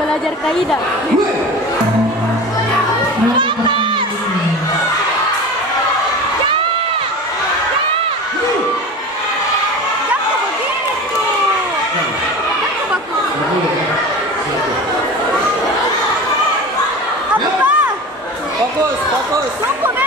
Belajar kaidah. Fokus. Tunggu dulu.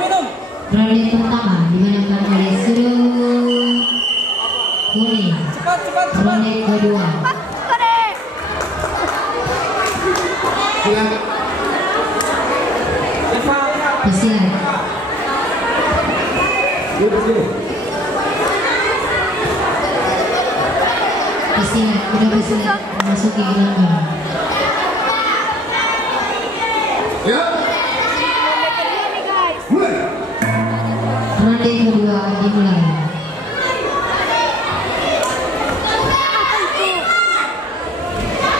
Minum. Ronde pertama dimenangkan oleh Sudu Kuning. Cepat. Ronde kedua. Pesilat. Pesilat memasuki gelanggang. Ronde kedua dimulai.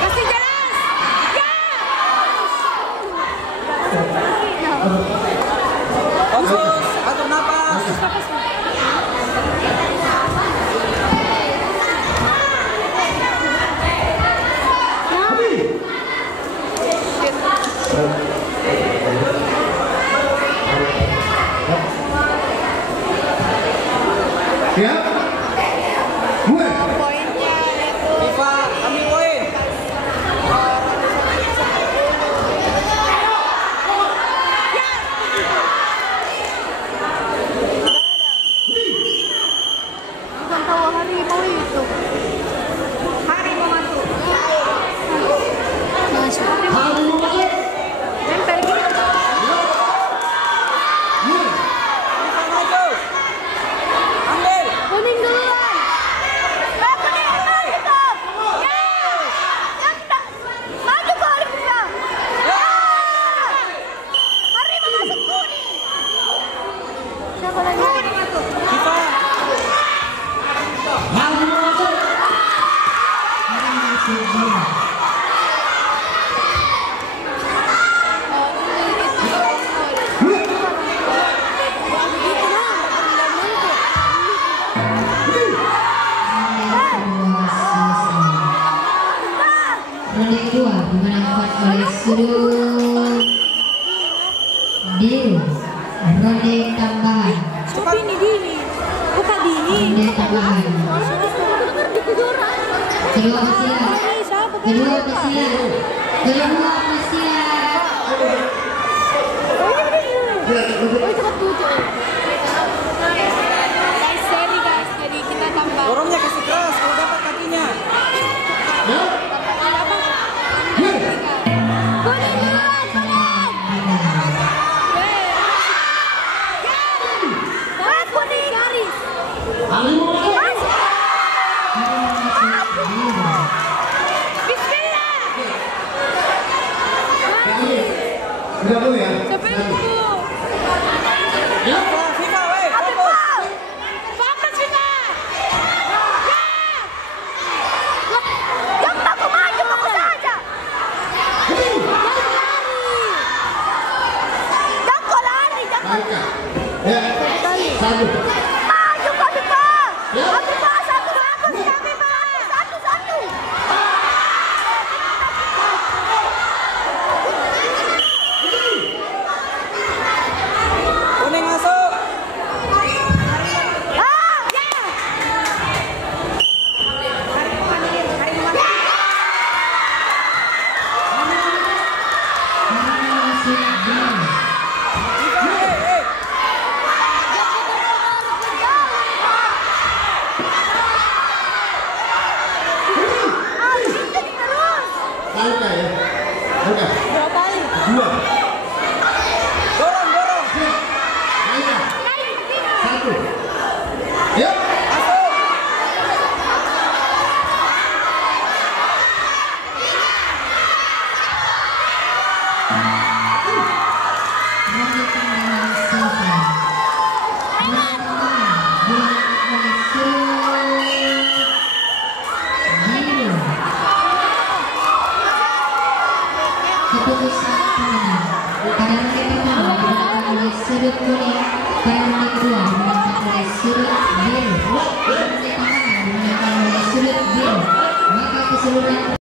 Kasih jelas. Fokus, atur napas. Siap? Mulai. Viva, ambil poin. Bukan tahu harimau itu. Harimau masuk. Harimau masuk. Nempel gitu. Viva maju. Ambil. Kuning duluan. Kuning masuk. Ya. Maju ke harimau. Ya. Harimau masuk kuning. Siapa lagi? Masuk. Viva. Harimau masuk. Ronde kedua dimenangkan oleh Sudu Biru. Ronde tambahan. Tapi ini dini. Bukan dini. Ronde tambahan. Kedua pesilat. Kedua pesilat. Guys, seri guys. Jadi kita tambah. Dorongnya kasih keras kalau dapat kakinya. Kuning duluan, kuning. Udah boleh ya? Siapa yang Satu. dulu? Ya. Viva, weh, fokus. Fokus Viva. Yang tak maju fokus saja. Jangan kau lari, jangan. Angkat. Ya. Satu. Maju kau Viva. Ya. Viva satu bagus ya Viva. Satu. Kuning masuk. Ah, ya. Viva, eh. Angkat ya. Angkat. Dua. Dorong. Angkat. Satu. Ya. Masuk. Ronde tambahan selesai. Ronde tambahan dilakukan biru. Keputusan pemenang pada ronde pertama dimenangkan oleh sudut kuning, pada ronde kedua dimenangkan oleh sudut biru. Ronde tambahan dimenangkan oleh sudut biru. Maka keseluruhan